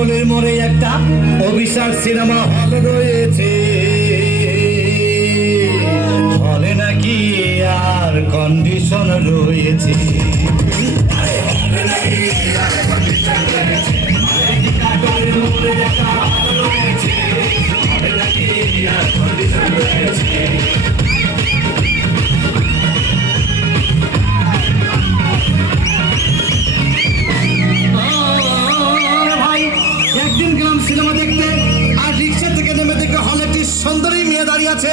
কাটলের মোড়ে একটা অভিশাপ সিনেমা হল রয়েছে, হলে নাকি আর কন্ডিশন রয়েছে। একদিন গেলাম সিনেমা দেখতে, আর রিক্সা থেকে নেমে দেখে হলে একটি সুন্দরী মেয়ে দাঁড়িয়ে আছে।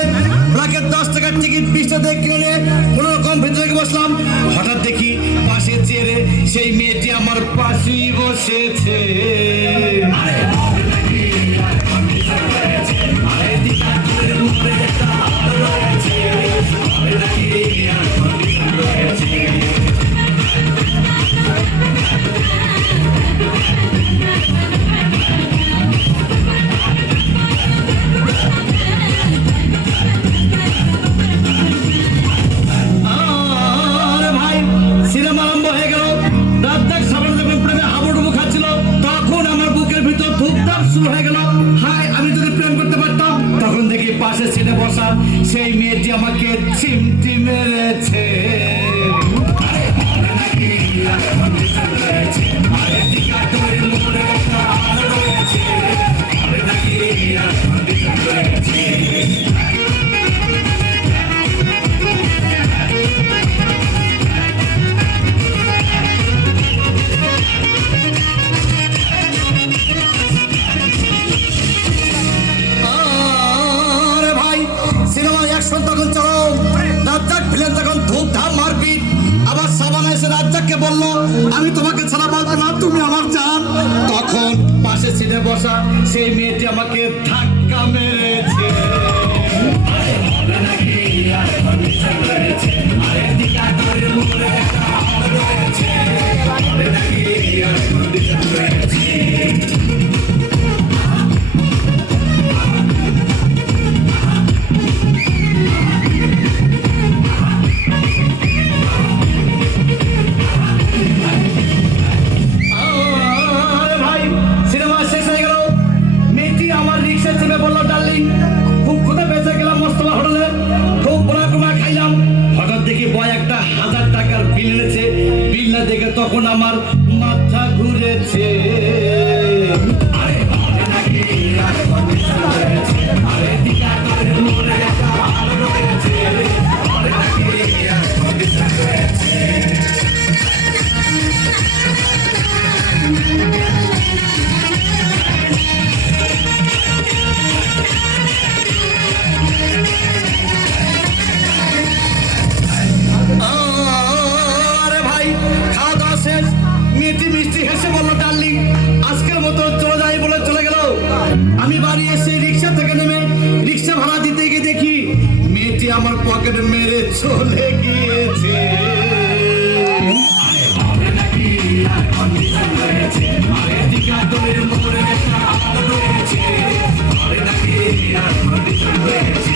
প্লাকের 10 টাকার টিকিট 20 টাকা দিয়ে কিনে কোনো রকম ভেতরে বসলাম। হঠাৎ দেখি পাশে চেয়ারে সেই মেয়েটি আমার পাশেই বসেছে। পাশে সিটে বসা সেই মেয়েটি আমাকে চিমটি মেরেছে। তখন চলো রাজ্জাক ভিলেন, তখন ধূপধাম মারপিট। আবার সাবানা এসে রাজ্জাককে বললো, আমি তোমাকে ছাড়া বাঁচবো না, তুমি আমার জান। তখন পাশে সিটে বসা সেই মেয়েটি আমাকে ধাক্কা মেরেছে। দেখে তখন আমার মাথা ঘুরেছে। মেয়েটি মিষ্টি হেসে বললো, ডার্লিং আজকের মতো চলে যাই বলে চলে গেল। আমি বাড়ি এসে রিক্সা থেকে নেমে রিক্সা ভাড়া দিতে গিয়ে দেখি মেয়েটি আমার পকেটে মেরে চলে গিয়েছে। রয়েছে